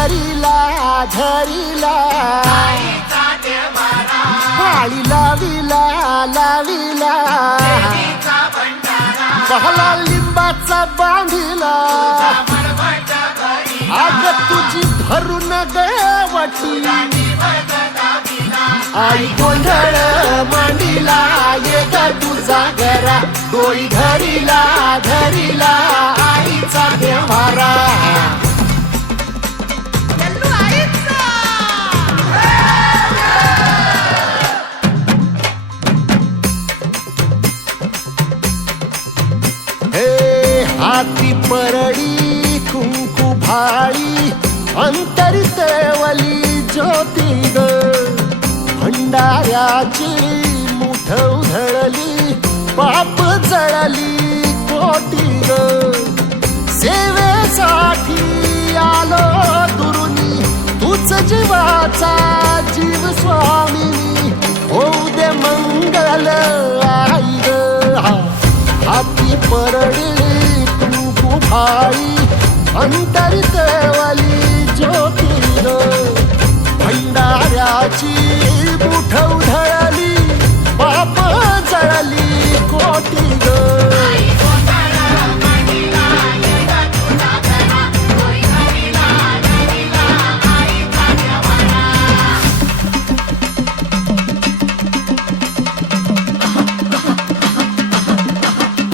धरिला धरिला पाळी लाविला लाविला पहला लिंबाचा बांधिला आग तुझी भरून गवटी आई गोंधळ मांडिला ये ग तुझा घरा डोई धरिला धरिला आईचा देवारा हाती परडी कुंकू भाळी अंतरी तेवली ज्योती ग भंडाऱ्याची मुठ उधळली पाप जळली कोटी ग सेवेसाठी आलो दुरुनी तूच जीवाचा जीव स्वामिनी होऊ दे मंगल आई ग हाती परडी भाई अंतरित वाली ज्योती भंडाऱ्याची मुठ उधळ